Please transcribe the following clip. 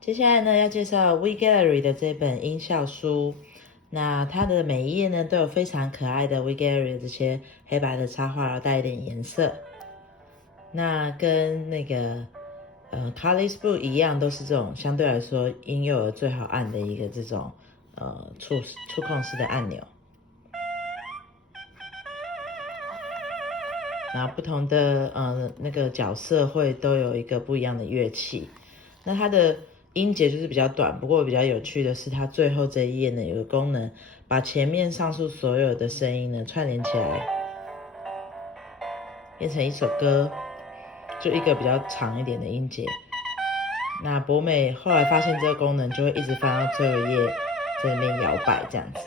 接下来呢，要介绍 We Gallery 的这本音效书。那它的每一页呢，都有非常可爱的 We Gallery 的这些黑白的插画，然后带一点颜色。那跟那个College Book 一样，都是这种相对来说婴幼儿最好按的一个这种触控式的按钮。然后不同的那个角色会都有一个不一样的乐器。那它的音节就是比较短，不过比较有趣的是，它最后这一页呢有个功能，把前面上述所有的声音呢串联起来，变成一首歌，就一个比较长一点的音节。那博美后来发现这个功能，就会一直翻到最后一页，在那边摇摆这样子。